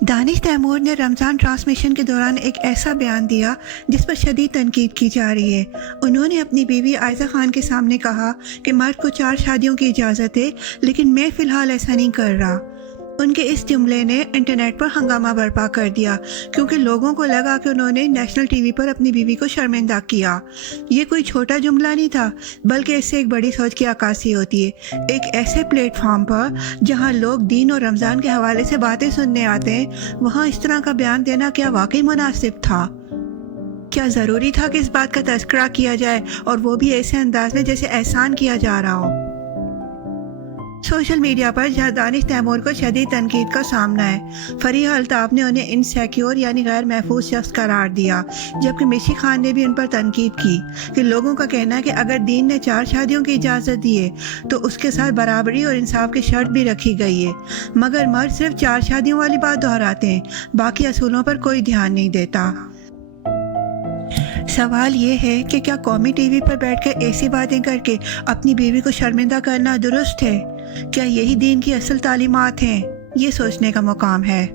دانش Timur نے رمضان transmission کے دوران ایک ایسا بیان دیا جس پر شدید تنقید کی جا رہی ہے۔ انہوں نے اپنی بیوی عائزہ خان کے سامنے کہا کہ مرد کو 4 شادیوں کی اجازت ہے، لیکن میں فی الحال ایسا نہیں کر رہا۔ ان کے اس جملے نے انٹرنیٹ پر ہنگامہ برپا کر دیا کیونکہ لوگوں کو لگا کہ انہوں نے نیشنل ٹی وی پر اپنی بیوی کو شرمندہ کیا۔ یہ کوئی چھوٹا جملہ نہیں تھا، بلکہ اس سے ایک بڑی سوچ کی عکاسی ہوتی ہے۔ ایک ایسے پلیٹ فارم پر جہاں لوگ دین اور رمضان کے حوالے سے باتیں سننے آتے ہیں، وہاں اس طرح کا بیان دینا کیا واقعی مناسب تھا؟ کیا ضروری تھا کہ اس بات کا تذکرہ کیا جائے، اور وہ بھی ایسے انداز میں جیسے احسان کیا جا رہا ہو؟ سوشل میڈیا پر جہاں دانش تیمور کو شدید تنقید کا سامنا ہے، فریحہ الطاف نے انہیں انسیکیور یعنی غیر محفوظ شخص قرار دیا، جبکہ مشی خان نے بھی ان پر تنقید کی کہ لوگوں کا کہنا ہے کہ اگر دین نے 4 شادیوں کی اجازت دی ہے تو اس کے ساتھ برابری اور انصاف کی شرط بھی رکھی گئی ہے، مگر مرد صرف 4 شادیوں والی بات دہراتے ہیں، باقی اصولوں پر کوئی دھیان نہیں دیتا۔ سوال یہ ہے کہ کیا قومی ٹی وی پر بیٹھ کر ایسی باتیں کر کے اپنی بیوی کو شرمندہ کرنا درست ہے؟ کیا یہی دین کی اصل تعلیمات ہیں؟ یہ سوچنے کا مقام ہے۔